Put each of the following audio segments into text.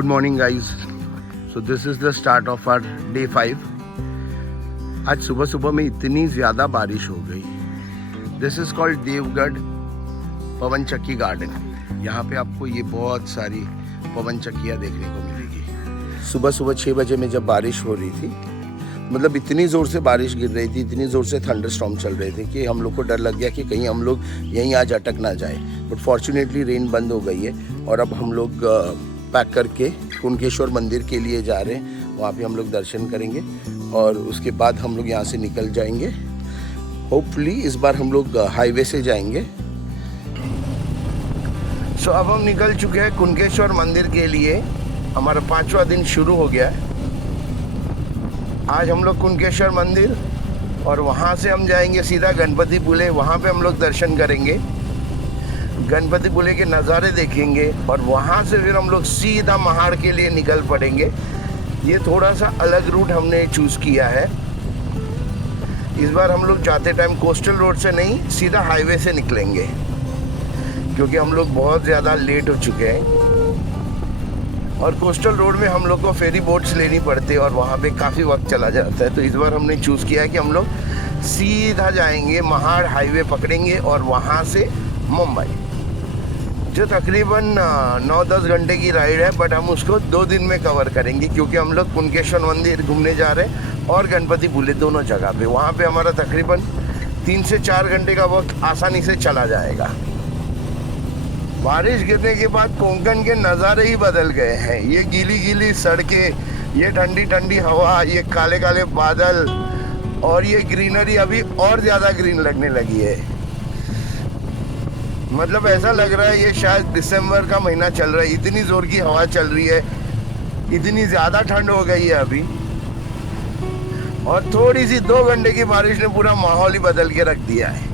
Good morning guys. So this is the start of our day 5. आज सुबह सुबह में इतनी ज़्यादा बारिश हो गई. This is called देवगढ़ पवन चक्की गार्डन. यहाँ पे आपको ये बहुत सारी पवन चक्कियाँ देखने को मिलेगी. सुबह सुबह 6 बजे में जब बारिश हो रही थी, मतलब इतनी ज़ोर से बारिश गिर रही थी, इतनी ज़ोर से थंडरस्टॉर्म चल रहे थे कि हम लोग को डर लग गया कि कहीं हम लोग यहीं आज अटक ना जाए. बट फॉर्चुनेटली रेन बंद हो गई है और अब हम लोग पैक करके कुणकेश्वर मंदिर के लिए जा रहे हैं. वहाँ पे हम लोग दर्शन करेंगे और उसके बाद हम लोग यहाँ से निकल जाएंगे. होपफुली इस बार हम लोग हाईवे से जाएंगे. सो अब हम निकल चुके हैं कुणकेश्वर मंदिर के लिए. हमारा 5वां दिन शुरू हो गया है. आज हम लोग कुणकेश्वर मंदिर और वहाँ से हम जाएंगे सीधा गणपति पुले. वहाँ पे हम लोग दर्शन करेंगे, गणपति पुले के नज़ारे देखेंगे और वहाँ से फिर हम लोग सीधा महाड़ के लिए निकल पड़ेंगे. ये थोड़ा सा अलग रूट हमने चूज़ किया है. इस बार हम लोग जाते टाइम कोस्टल रोड से नहीं, सीधा हाईवे से निकलेंगे क्योंकि हम लोग बहुत ज़्यादा लेट हो चुके हैं और कोस्टल रोड में हम लोग को फेरी बोट्स लेनी पड़ती है और वहाँ पे काफ़ी वक्त चला जाता है. तो इस बार हमने चूज़ किया है कि हम लोग सीधा जाएंगे, महाड़ हाईवे पकड़ेंगे और वहाँ से मुंबई, जो तकरीबन 9-10 घंटे की राइड है. बट हम उसको 2 दिन में कवर करेंगे क्योंकि हम लोग कुणकेश्वर मंदिर घूमने जा रहे हैं और गणपति पुले दोनों जगह पे. वहाँ पे हमारा तकरीबन 3 से 4 घंटे का वक्त आसानी से चला जाएगा. बारिश गिरने के बाद कोंकण के नज़ारे ही बदल गए हैं. ये गीली गीली सड़कें, ये ठंडी ठंडी हवा, ये काले काले बादल और ये ग्रीनरी अभी और ज़्यादा ग्रीन लगने लगी है. मतलब ऐसा लग रहा है ये शायद दिसंबर का महीना चल रहा है. इतनी ज़ोर की हवा चल रही है, इतनी ज़्यादा ठंड हो गई है अभी. और थोड़ी सी 2 घंटे की बारिश ने पूरा माहौल ही बदल के रख दिया है.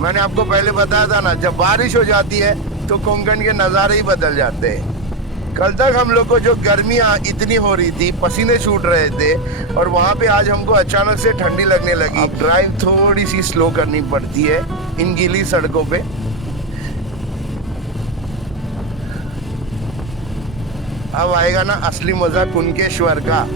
मैंने आपको पहले बताया था ना, जब बारिश हो जाती है तो कोंकण के नज़ारे ही बदल जाते हैं. कल तक हम लोग को जो गर्मियाँ इतनी हो रही थी, पसीने छूट रहे थे और वहाँ पे आज हमको अचानक से ठंडी लगने लगी. अब ड्राइव थोड़ी सी स्लो करनी पड़ती है इन गीली सड़कों पे. अब आएगा ना असली मजा कुणकेश्वर का.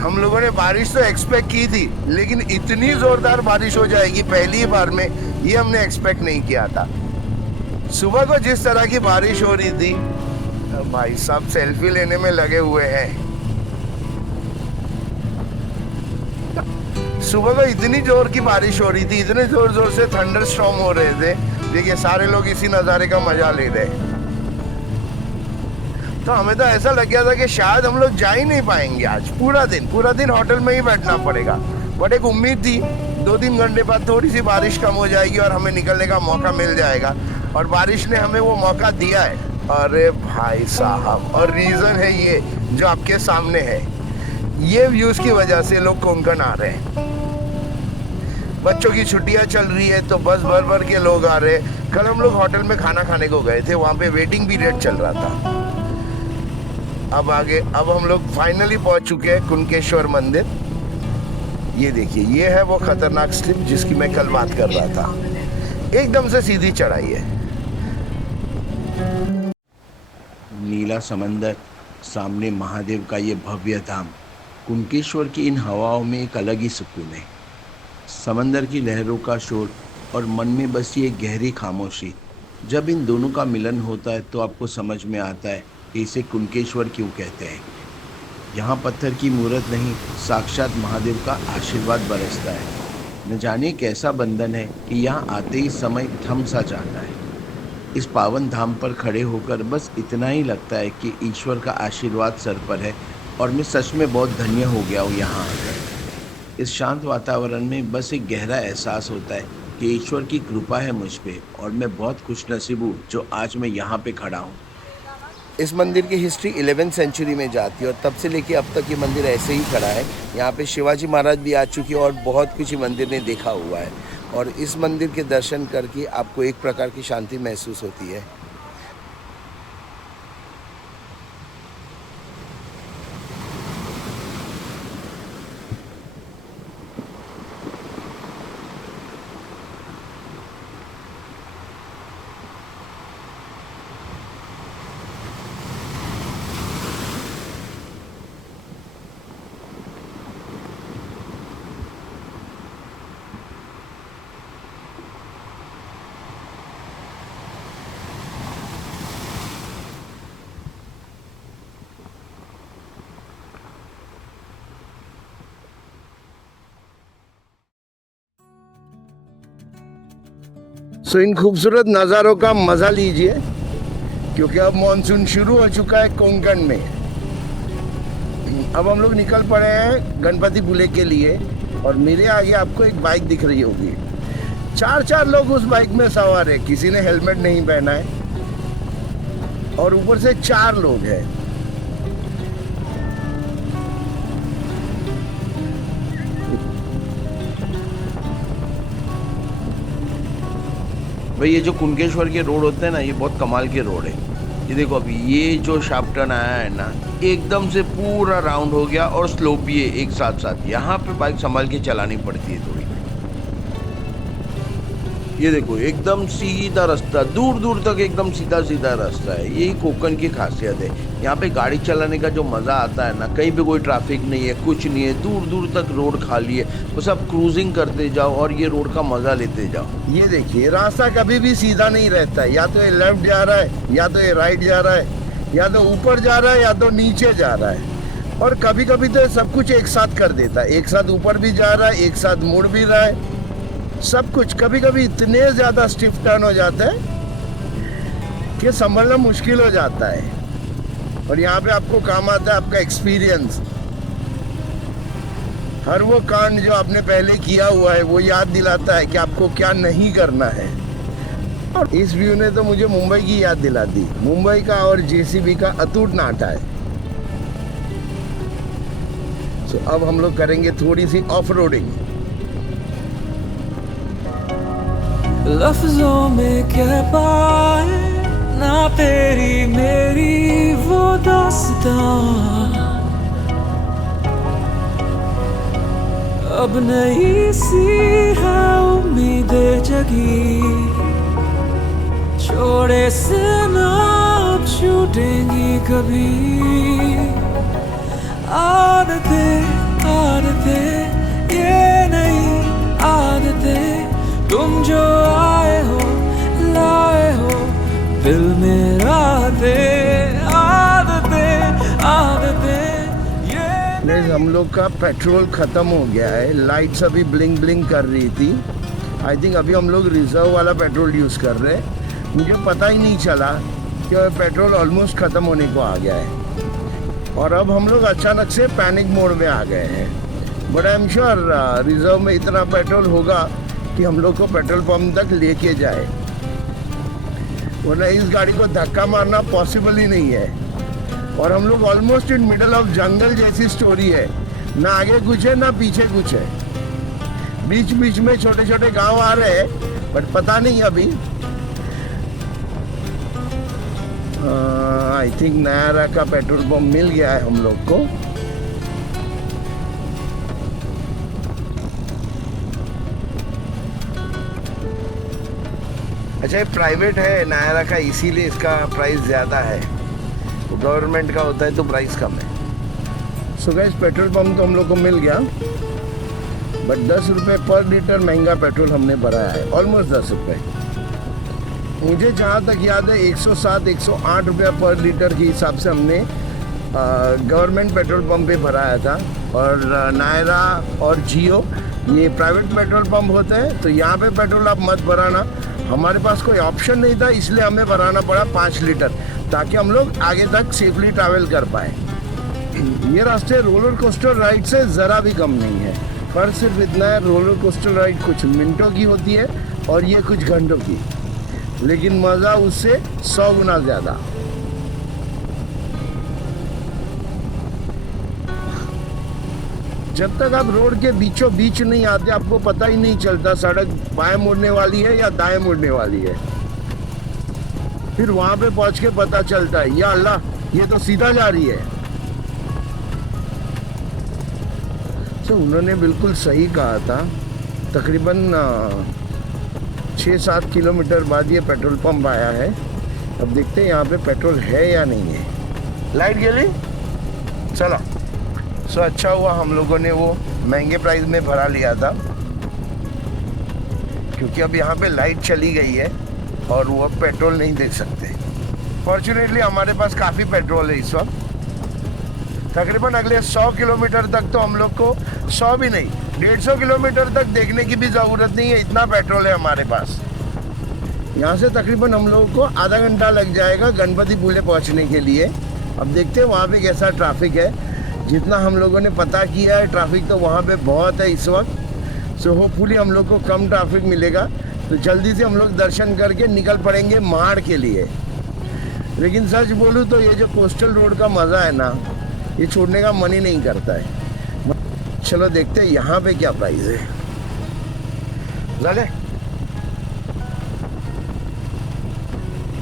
हम लोगों ने बारिश तो एक्सपेक्ट की थी, लेकिन इतनी जोरदार बारिश हो जाएगी पहली बार में, ये हमने एक्सपेक्ट नहीं किया था. सुबह को जिस तरह की बारिश हो रही थी, भाई साहब सेल्फी लेने में लगे हुए हैं. सुबह को इतनी जोर की बारिश हो रही थी, इतने जोर जोर से थंडरस्टॉर्म हो रहे थे. देखिए सारे लोग इसी नज़ारे का मजा ले रहे हैं. तो हमें तो ऐसा लग गया था कि शायद हम लोग जा ही नहीं पाएंगे. आज पूरा दिन होटल में ही बैठना पड़ेगा. बट एक उम्मीद थी 2-3 घंटे बाद थोड़ी सी बारिश कम हो जाएगी और हमें निकलने का मौका मिल जाएगा. और बारिश ने हमें वो मौका दिया है. अरे भाई साहब, और रीज़न है ये जो आपके सामने है. ये व्यूज़ की वजह से लोग कोंकण आ रहे हैं. बच्चों की छुट्टियां चल रही है तो बस भर भर के लोग आ रहे हैं. कल हम लोग होटल में खाना खाने को गए थे, वहाँ पे वेटिंग पीरियड चल रहा था. अब हम लोग फाइनली पहुंच चुके हैं कुणकेश्वर मंदिर. ये देखिए, ये है वो खतरनाक स्लिप जिसकी मैं कल बात कर रहा था. एकदम से सीधी चढ़ाई है. नीला समंदर, सामने महादेव का ये भव्य धाम. कुणकेश्वर की इन हवाओं में एक अलग ही सुकून है. समंदर की लहरों का शोर और मन में बसी एक गहरी खामोशी. जब इन दोनों का मिलन होता है तो आपको समझ में आता है कि इसे कुणकेश्वर क्यों कहते हैं. यहाँ पत्थर की मूर्त नहीं, साक्षात महादेव का आशीर्वाद बरसता है. न जाने कैसा बंधन है कि यहाँ आते ही समय थम सा जाता है. इस पावन धाम पर खड़े होकर बस इतना ही लगता है कि ईश्वर का आशीर्वाद सर पर है और मैं सच में बहुत धन्य हो गया हूँ यहाँ आकर. इस शांत वातावरण में बस एक गहरा एहसास होता है कि ईश्वर की कृपा है मुझ पे और मैं बहुत खुशनसीब हूँ जो आज मैं यहाँ पे खड़ा हूँ. इस मंदिर की हिस्ट्री 11th सेंचुरी में जाती है और तब से लेके अब तक ये मंदिर ऐसे ही खड़ा है. यहाँ पे शिवाजी महाराज भी आ चुके हैं और बहुत कुछ मंदिर ने देखा हुआ है. और इस मंदिर के दर्शन करके आपको एक प्रकार की शांति महसूस होती है. सो इन खूबसूरत नज़ारों का मज़ा लीजिए, क्योंकि अब मानसून शुरू हो चुका है कोंकण में। अब हम लोग निकल पड़े हैं गणपतिपुले के लिए, और मेरे आगे आपको एक बाइक दिख रही होगी। चार लोग उस बाइक में सवार है, किसी ने हेलमेट नहीं पहना है, और ऊपर से 4 लोग हैं। भाई ये जो कुणकेश्वर के रोड होते हैं ना, ये बहुत कमाल के रोड है। ये देखो अभी ये जो शार्प टर्न आया है ना, एकदम से पूरा राउंड हो गया, और स्लोप भी है एक साथ साथ। यहाँ पे बाइक संभाल के चलानी पड़ती है थोड़ी। ये देखो एकदम सीधा रास्ता, दूर दूर तक एकदम सीधा सीधा रास्ता है। यही कोकण की खासियत है। यहाँ पे गाड़ी चलाने का जो मज़ा आता है ना, कहीं पे कोई ट्रैफिक नहीं है, कुछ नहीं है, दूर दूर तक रोड खाली है, बस आप क्रूजिंग करते जाओ और ये रोड का मज़ा लेते जाओ। ये देखिए रास्ता कभी भी सीधा नहीं रहता है, या तो ये लेफ्ट जा रहा है, या तो ये राइट जा रहा है, या तो ऊपर जा रहा है, या तो नीचे जा रहा है। और कभी कभी तो सब कुछ एक साथ कर देता है, एक साथ ऊपर भी जा रहा है, एक साथ मुड़ भी रहा है, सब कुछ। कभी कभी इतने ज़्यादा स्टिफ टर्न हो जाता है कि संभलना मुश्किल हो जाता है। और यहाँ पे आपको काम आता है आपका एक्सपीरियंस। हर वो कांड जो आपने पहले किया हुआ है वो याद दिलाता है कि आपको क्या नहीं करना है। और इस व्यू ने तो मुझे मुंबई की याद दिला दी, मुंबई का और जेसीबी का अटूट नाता है। तो अब हम लोग करेंगे थोड़ी सी ऑफ रोडिंग। लफ्जों में कह पाए ना तेरी मेरी वो दास्तां, अब नई सी है उम्मीदें जगी, छोड़े से ना अब छूटेंगी कभी। आदतें आदतें ये नई आदतें, तुम जो आए हो लाए हो दिल में रातें। आदतें आदतें ये। हम लोग का पेट्रोल ख़त्म हो गया है, लाइट्स अभी ब्लिंक ब्लिंक कर रही थी। आई थिंक अभी हम लोग रिजर्व वाला पेट्रोल यूज़ कर रहे हैं। मुझे पता ही नहीं चला कि पेट्रोल ऑलमोस्ट ख़त्म होने को आ गया है, और अब हम लोग अचानक से पैनिक मोड में आ गए हैं। But I am sure reserve में इतना पेट्रोल होगा कि हम लोग को पेट्रोल पंप तक लेके जाए, वरना इस गाड़ी को धक्का मारना पॉसिबल ही नहीं है। और हम लोग ऑलमोस्ट इन मिडल ऑफ जंगल जैसी स्टोरी है, ना आगे कुछ है ना पीछे कुछ है, बीच बीच में छोटे छोटे गांव आ रहे हैं, बट पता नहीं अभी। आई थिंक नायरा का पेट्रोल पंप मिल गया है हम लोग को। अच्छा ये प्राइवेट है नायरा का, इसीलिए इसका प्राइस ज़्यादा है। गवर्नमेंट का होता है तो प्राइस कम है। सो गाइस पेट्रोल पंप तो हम लोग को मिल गया, बट 10 रुपये पर लीटर महंगा पेट्रोल हमने भराया है, ऑलमोस्ट 10 रुपये। मुझे जहाँ तक याद है 107-108 रुपये पर लीटर के हिसाब से हमने गवर्नमेंट पेट्रोल पंप पे भराया था। और नायरा और जियो ये प्राइवेट पेट्रोल पंप होते हैं, तो यहाँ पे पेट्रोल आप मत भराना। हमारे पास कोई ऑप्शन नहीं था, इसलिए हमें भराना पड़ा 5 लीटर, ताकि हम लोग आगे तक सेफली ट्रैवल कर पाए। ये रास्ते रोलर कोस्टर राइड से ज़रा भी कम नहीं है। फर्क सिर्फ इतना है, रोलर कोस्टर राइड कुछ मिनटों की होती है और ये कुछ घंटों की, लेकिन मज़ा उससे 100 गुना ज़्यादा। जब तक आप रोड के बीचों बीच नहीं आते, आपको पता ही नहीं चलता सड़क बाएं मुड़ने वाली है या दाएं मुड़ने वाली है। फिर वहां पे पहुंच के पता चलता है, या अल्लाह ये तो सीधा जा रही है। तो उन्होंने बिल्कुल सही कहा था। तकरीबन 6-7 किलोमीटर बाद ये पेट्रोल पंप आया है। अब देखते हैं यहाँ पे पेट्रोल है या नहीं है। लाइट गेली चलो। सो अच्छा हुआ हम लोगों ने वो महंगे प्राइस में भरा लिया था, क्योंकि अब यहाँ पे लाइट चली गई है और वो अब पेट्रोल नहीं देख सकते। फॉर्चुनेटली हमारे पास काफ़ी पेट्रोल है इस वक्त। तकरीबन अगले 100 किलोमीटर तक तो हम लोग को 100 भी नहीं 150 किलोमीटर तक देखने की भी ज़रूरत नहीं है, इतना पेट्रोल है हमारे पास। यहाँ से तकरीबन हम लोगों को आधा घंटा लग जाएगा गणपतिपुले पहुँचने के लिए। अब देखते हैं वहाँ पे कैसा ट्रैफिक है। जितना हम लोगों ने पता किया है ट्रैफिक तो वहाँ पे बहुत है इस वक्त। सो होपफुली हम लोग को कम ट्रैफिक मिलेगा, तो जल्दी से हम लोग दर्शन करके निकल पड़ेंगे महाड़ के लिए। लेकिन सच बोलूँ तो ये जो कोस्टल रोड का मज़ा है ना, ये छोड़ने का मन ही नहीं करता है। चलो देखते हैं यहाँ पे क्या प्राइस है। चले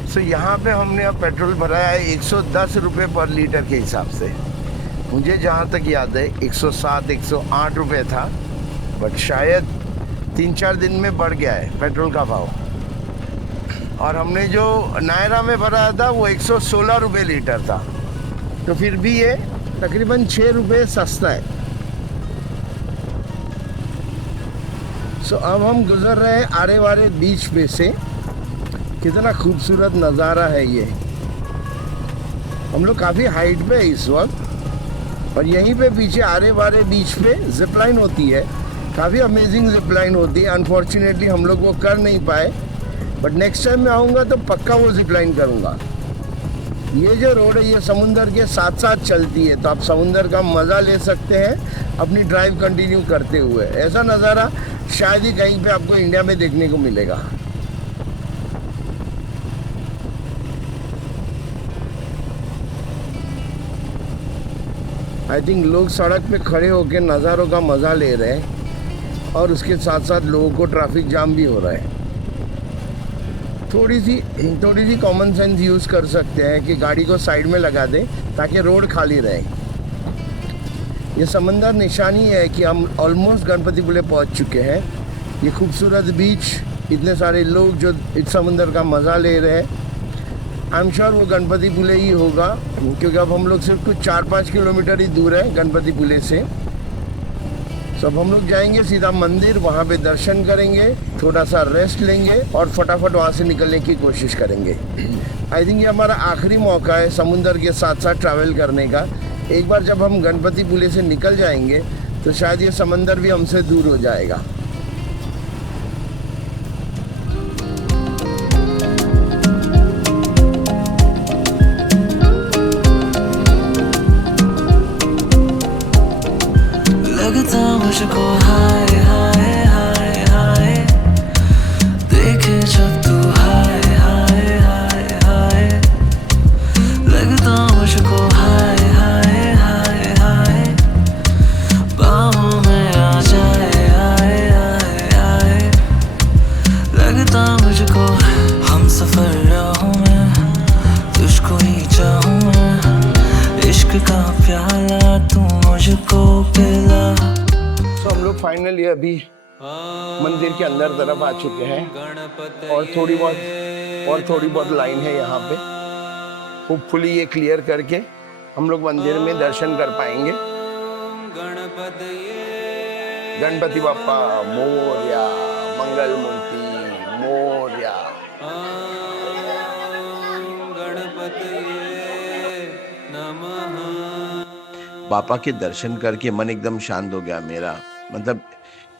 सो यहाँ पे हमने अब पेट्रोल भराया है 110 रुपये पर लीटर के हिसाब से। मुझे जहाँ तक याद है 107 108 रुपये था, बट शायद 3-4 दिन में बढ़ गया है पेट्रोल का भाव। और हमने जो नायरा में भराया था वो 116 रुपये लीटर था, तो फिर भी ये तकरीबन 6 रुपये सस्ता है। सो अब हम गुजर रहे हैं आरे वारे बीच पे से। कितना खूबसूरत नज़ारा है ये। हम लोग काफ़ी हाइट पे है इस वक्त, और यहीं पे पीछे आरे वारे बीच पे जिपलाइन होती है। काफ़ी अमेजिंग जिपलाइन होती है। अनफॉर्चुनेटली हम लोग वो कर नहीं पाए, बट नेक्स्ट टाइम मैं आऊँगा तो पक्का वो जिपलाइन करूँगा। ये जो रोड है ये समुंदर के साथ साथ चलती है, तो आप समुंदर का मज़ा ले सकते हैं अपनी ड्राइव कंटिन्यू करते हुए। ऐसा नज़ारा शायद ही कहीं पे आपको इंडिया में देखने को मिलेगा। आई थिंक लोग सड़क पे खड़े होकर नज़ारों का मज़ा ले रहे हैं, और उसके साथ साथ लोगों को ट्रैफिक जाम भी हो रहा है। थोड़ी सी कॉमन सेंस यूज़ कर सकते हैं कि गाड़ी को साइड में लगा दें ताकि रोड खाली रहे। ये समंदर निशानी है कि हम ऑलमोस्ट गणपतिपुले पहुंच चुके हैं। ये खूबसूरत बीच, इतने सारे लोग जो इस समंदर का मज़ा ले रहे हैं। आई एम श्योर वो गणपतिपुले ही होगा, क्योंकि अब हम लोग सिर्फ कुछ 4-5 किलोमीटर ही दूर है गणपतिपुले से। सब हम लोग जाएंगे सीधा मंदिर, वहाँ पे दर्शन करेंगे, थोड़ा सा रेस्ट लेंगे और फटाफट वहाँ से निकलने की कोशिश करेंगे। आई थिंक ये हमारा आखिरी मौका है समुंदर के साथ साथ ट्रैवल करने का। एक बार जब हम गणपतिपुले से निकल जाएंगे तो शायद ये समंदर भी हमसे दूर हो जाएगा। लगता मुझको हाय हाय हाय हाय, देखे जब तू हाय हाय हाय हाय। लगता मुझको हाय हाय हाय हाय, बाहों में आ जाए आए आए आए। लगता मुझको हम सफर राहों में, तुझको ही चाहूँ मैं, इश्क का प्याला तू मुझको पिला। तो हम लोग फाइनली अभी मंदिर के अंदर तरफ आ चुके हैं, और थोड़ी बहुत लाइन है यहाँ पे। होपफुली ये क्लियर करके हम लोग मंदिर में दर्शन कर पाएंगे। गणपति बाप्पा मोरया, मंगल मूर्ति मोरया। बापा के दर्शन करके मन एकदम शांत हो गया मेरा। मतलब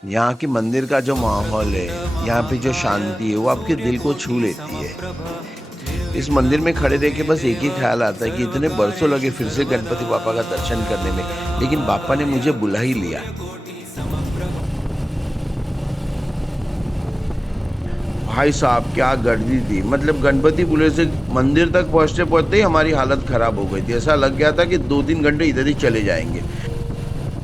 यहाँ के मंदिर का जो माहौल है, यहाँ पे जो शांति है, वो आपके दिल को छू लेती है। इस मंदिर में खड़े रह के बस एक ही ख्याल आता है कि इतने बरसों लगे फिर से गणपति बापा का दर्शन करने में, लेकिन बापा ने मुझे बुला ही लिया। भाई साहब क्या गर्दी थी। मतलब गणपतिपुले से मंदिर तक पहुंचते ही हमारी हालत खराब हो गई थी। ऐसा लग गया था कि 2-3 घंटे इधर ही चले जाएंगे।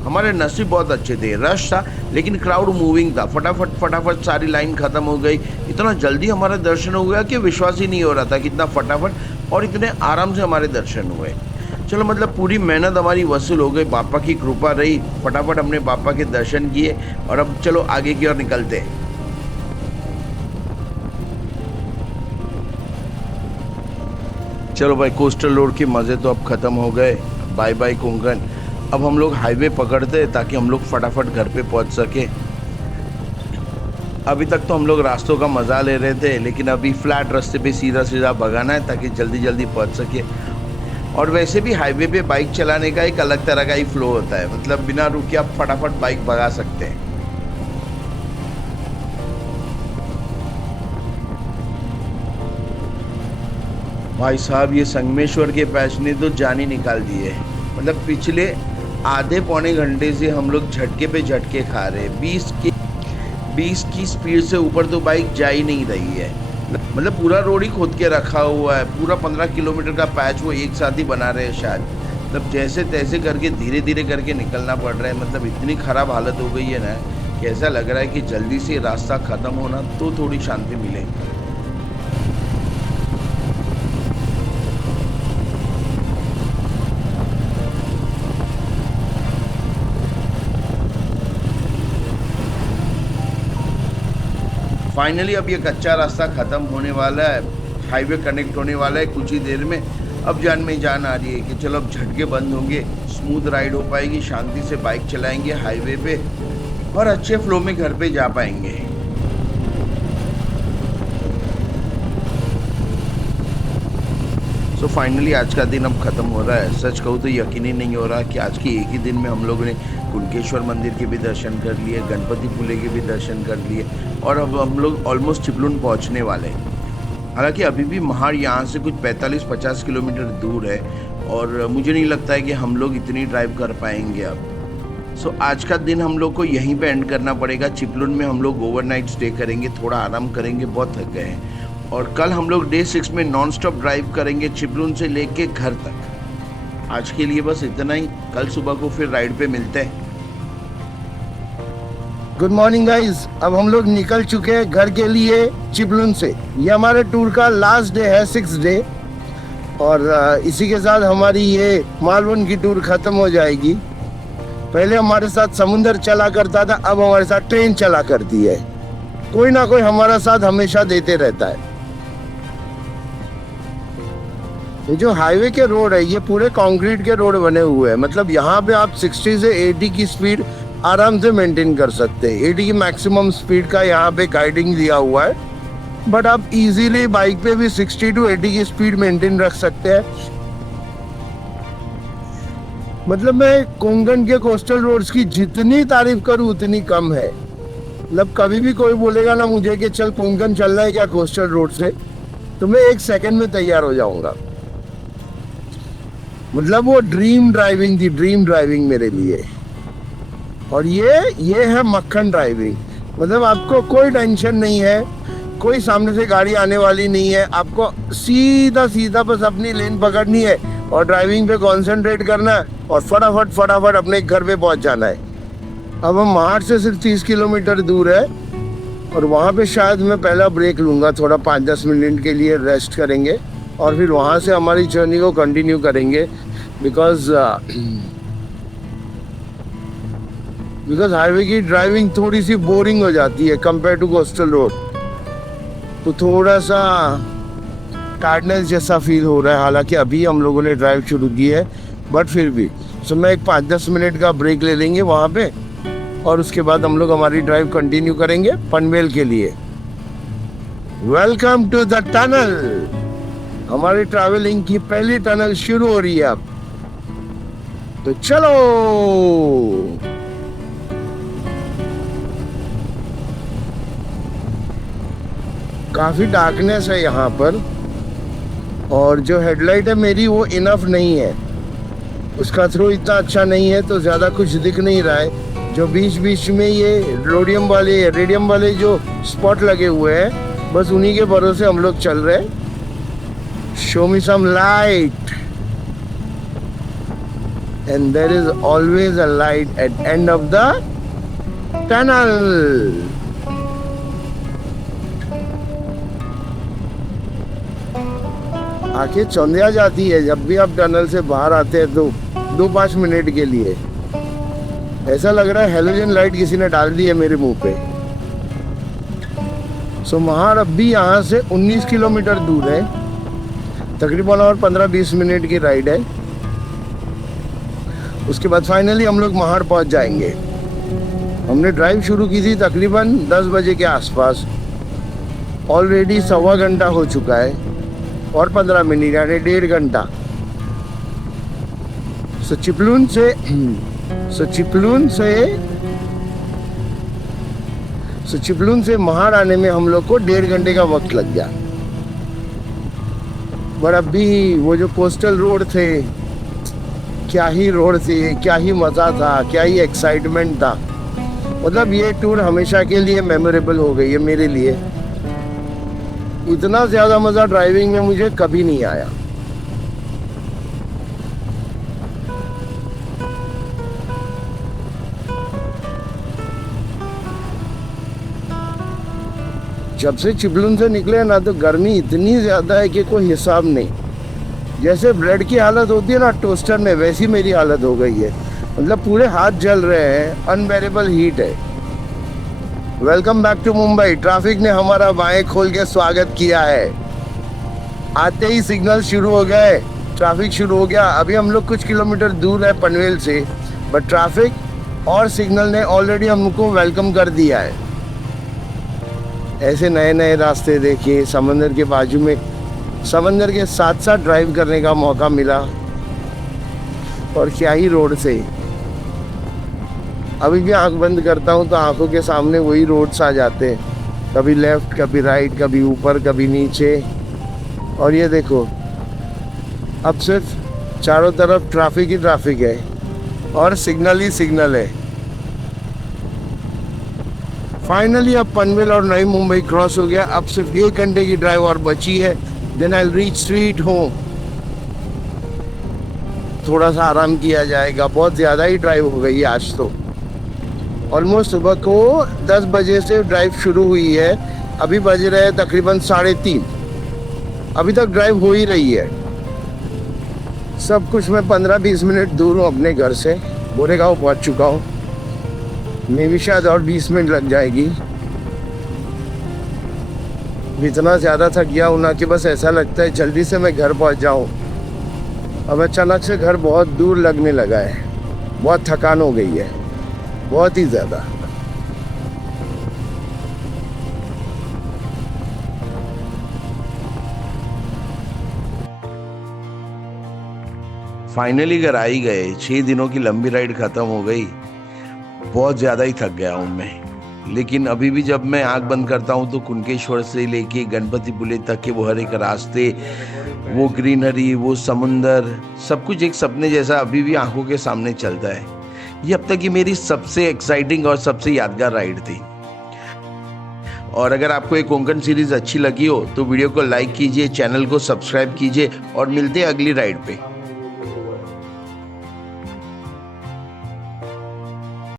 हमारे नसीब बहुत अच्छे थे, रश था लेकिन क्राउड मूविंग था। फटाफट सारी लाइन खत्म हो गई। इतना जल्दी हमारा दर्शन हो गया कि विश्वास ही नहीं हो रहा था कि इतना फटाफट और इतने आराम से हमारे दर्शन हुए। चलो मतलब पूरी मेहनत हमारी वसूल हो गई, बापा की कृपा रही। फटाफट हमने बापा के दर्शन किए और अब चलो आगे की ओर निकलते हैं। चलो भाई, कोस्टल रोड के मज़े तो अब ख़त्म हो गए। Bye bye Konkan. अब हम लोग हाईवे पकड़ते हैं ताकि हम लोग फटाफट घर पे पहुंच सके। अभी तक तो हम लोग रास्तों का मज़ा ले रहे थे, लेकिन अभी फ्लैट रास्ते पे सीधा भगाना है ताकि जल्दी जल्दी पहुंच सके। और वैसे भी हाईवे पे बाइक चलाने का एक अलग तरह का ही फ्लो होता है। मतलब बिना रुके आप फटाफट बाइक भगा सकते हैं। भाई साहब, ये संगमेश्वर के पैच ने तो जान ही निकाल दी है। मतलब पिछले आधे पौने घंटे से हम लोग झटके पे झटके खा रहे हैं। 20 की स्पीड से ऊपर तो बाइक जा ही नहीं रही है। मतलब पूरा रोड ही खोद के रखा हुआ है। पूरा 15 किलोमीटर का पैच वो एक साथ ही बना रहे हैं शायद। मतलब जैसे तैसे करके धीरे धीरे करके निकलना पड़ रहा है। मतलब इतनी ख़राब हालत हो गई है ना कि ऐसा लग रहा है कि जल्दी से रास्ता ख़त्म होना तो थोड़ी शांति मिले। फाइनली अब ये कच्चा रास्ता ख़त्म होने वाला है। हाईवे कनेक्ट होने वाला है कुछ ही देर में। अब जान में जान आ रही है कि चलो अब झटके बंद होंगे, स्मूथ राइड हो पाएगी, शांति से बाइक चलाएंगे हाईवे पे और अच्छे फ्लो में घर पे जा पाएंगे। सो फाइनली आज का दिन अब ख़त्म हो रहा है। सच कहूँ तो यकीन ही नहीं हो रहा कि आज के एक ही दिन में हम लोगों ने कुणकेश्वर मंदिर के भी दर्शन कर लिए, गणपतिपुले के भी दर्शन कर लिए और अब हम लोग ऑलमोस्ट चिपलून पहुंचने वाले हैं। हालांकि अभी भी महाड़ यहाँ से कुछ 45-50 किलोमीटर दूर है और मुझे नहीं लगता है कि हम लोग इतनी ड्राइव कर पाएंगे अब। सो आज का दिन हम लोग को यहीं पे एंड करना पड़ेगा। चिपलून में हम लोग ओवरनाइट स्टे करेंगे, थोड़ा आराम करेंगे, बहुत थक गए हैं। और कल हम लोग डे 6 में नॉन स्टॉप ड्राइव करेंगे चिपलून से लेके घर तक। आज के लिए बस इतना ही। कल सुबह को फिर राइड पे मिलते हैं। Good morning guys. अब हम लोग निकल चुके हैं घर के लिए चिपलून से। ये हमारे टूर का लास्ट डे है, 6th डे। और इसी के साथ हमारी ये मालवण की टूर खत्म हो जाएगी। पहले हमारे साथ समुंदर चला करता था, अब हमारे साथ ट्रेन चला करती है। कोई ना कोई हमारा साथ हमेशा देते रहता है। ये जो हाईवे के रोड है ये पूरे कंक्रीट के रोड बने हुए हैं। मतलब यहाँ पे आप 60 से 80 की स्पीड आराम से मेंटेन कर सकते हैं। 80 की मैक्सिमम स्पीड का यहाँ पे गाइडिंग दिया हुआ है, बट आप इजीली बाइक पे भी 60 to 80 की स्पीड मेंटेन रख सकते हैं। मतलब मैं कोंकण के कोस्टल रोड्स की जितनी तारीफ करूँ उतनी कम है। मतलब कभी भी कोई बोलेगा ना मुझे कि चल कोंकण चल रहा है क्या कोस्टल रोड से, तो मैं 1 सेकंड में तैयार हो जाऊंगा। मतलब वो ड्रीम ड्राइविंग थी, ड्रीम ड्राइविंग मेरे लिए। और ये है मक्खन ड्राइविंग। मतलब आपको कोई टेंशन नहीं है, कोई सामने से गाड़ी आने वाली नहीं है। आपको सीधा सीधा बस अपनी लेन पकड़नी है और ड्राइविंग पे कंसंट्रेट करना है और फटाफट अपने घर पे पहुंच जाना है। अब हम महाड़ से सिर्फ 30 किलोमीटर दूर है और वहाँ पे शायद मैं पहला ब्रेक लूँगा, थोड़ा 5-10 मिनट के लिए रेस्ट करेंगे और फिर वहाँ से हमारी जर्नी को कंटिन्यू करेंगे। बिकॉज हाईवे की ड्राइविंग थोड़ी सी बोरिंग हो जाती है कंपेयर टू कोस्टल रोड। तो थोड़ा सा टायर्डनेस जैसा फील हो रहा है। हालांकि अभी हम लोगों ने ड्राइव शुरू की है, बट फिर भी सो मैं एक 5-10 मिनट का ब्रेक ले लेंगे वहाँ पे और उसके बाद हम लोग हमारी ड्राइव कंटिन्यू करेंगे पनवेल के लिए। Welcome to the tunnel. हमारी ट्रैवलिंग की पहली टनल शुरू हो रही है अब, तो चलो। काफी डार्कनेस है यहाँ पर और जो हेडलाइट है मेरी वो इनफ नहीं है, उसका थ्रो इतना अच्छा नहीं है तो ज़्यादा कुछ दिख नहीं रहा है। जो बीच बीच में ये रेडियम वाले जो स्पॉट लगे हुए हैं बस उन्हीं के भरोसे हम लोग चल रहे हैं। Show me some light and there is always a light at end of the tunnel. आंखें चौंधिया जाती है जब भी आप टनल से बाहर आते हैं तो 2-5 मिनट के लिए ऐसा लग रहा है हेलोजन लाइट किसी ने डाल दी है मेरे मुंह पे। सो महाड़ अब भी यहाँ से 19 किलोमीटर दूर है, तकरीबन और 15-20 मिनट की राइड है। उसके बाद फाइनली हम लोग महाड़ पहुँच जाएंगे। हमने ड्राइव शुरू की थी तकरीबन 10 बजे के आसपास। ऑलरेडी 1.25 घंटा हो चुका है और 15 मिनट यानी 1.5 घंटा। सो चिपलून से महाड़ आने में हम लोग को 1.5 घंटे का वक्त लग गया। पर अभी वो जो कोस्टल रोड थे, क्या ही रोड थे, क्या ही मज़ा था, क्या ही एक्साइटमेंट था। मतलब ये टूर हमेशा के लिए मेमोरेबल हो गई है मेरे लिए। इतना ज़्यादा मज़ा ड्राइविंग में मुझे कभी नहीं आया। जब से चिपलुन से निकले ना तो गर्मी इतनी ज़्यादा है कि कोई हिसाब नहीं। जैसे ब्रेड की हालत होती है ना टोस्टर में, वैसी मेरी हालत हो गई है। मतलब पूरे हाथ जल रहे हैं, अनबेरेबल हीट है। Welcome back to Mumbai. Traffic ने हमारा बाएं खोल के स्वागत किया है। आते ही सिग्नल शुरू हो गए, ट्रैफिक शुरू हो गया। अभी हम लोग कुछ किलोमीटर दूर है पनवेल से, बट ट्रैफिक और सिग्नल ने ऑलरेडी हमको वेलकम कर दिया है। ऐसे नए नए रास्ते देखिए, समंदर के बाजू में, समंदर के साथ साथ ड्राइव करने का मौका मिला। और क्या ही रोड से। अभी भी आंख बंद करता हूँ तो आंखों के सामने वही रोड्स आ जाते हैं, कभी लेफ्ट, कभी राइट, कभी ऊपर, कभी नीचे। और ये देखो, अब सिर्फ चारों तरफ ट्रैफिक ही ट्रैफिक है और सिग्नल ही सिग्नल है। फाइनली अब पनवेल और नई मुंबई क्रॉस हो गया। अब सिर्फ 1 घंटे की ड्राइव और बची है, then I reach street home. थोड़ा सा आराम किया जाएगा, बहुत ज़्यादा ही ड्राइव हो गई है आज तो। ऑलमोस्ट सुबह को 10 बजे से ड्राइव शुरू हुई है, अभी बज रहे हैं तकरीबन 3:30। अभी तक ड्राइव हो ही रही है। सब कुछ मैं 15-20 मिनट दूर हूँ अपने घर से। गोरेगांव पहुँच चुका हूँ। मे भी शायद और 20 मिनट लग जाएगी। इतना ज़्यादा थक गया हूँ ना कि बस ऐसा लगता है जल्दी से मैं घर पहुँच जाऊँ। अब अचानक से घर बहुत दूर लगने लगा है, बहुत थकान हो गई है, बहुत ही ज़्यादा। फाइनली घर आ ही गए। 6 दिनों की लंबी राइड खत्म हो गई। बहुत ज़्यादा ही थक गया हूँ मैं, लेकिन अभी भी जब मैं आंख बंद करता हूँ तो कुनकेश्वर से लेके गणपतिपुले तक के वो हर एक रास्ते, वो ग्रीनरी, वो समुंदर, सब कुछ एक सपने जैसा अभी भी आंखों के सामने चलता है। ये अब तक की मेरी सबसे एक्साइटिंग और सबसे यादगार राइड थी। और अगर आपको ये कोंकण सीरीज अच्छी लगी हो तो वीडियो को लाइक कीजिए, चैनल को सब्सक्राइब कीजिए और मिलते हैं अगली राइड पे।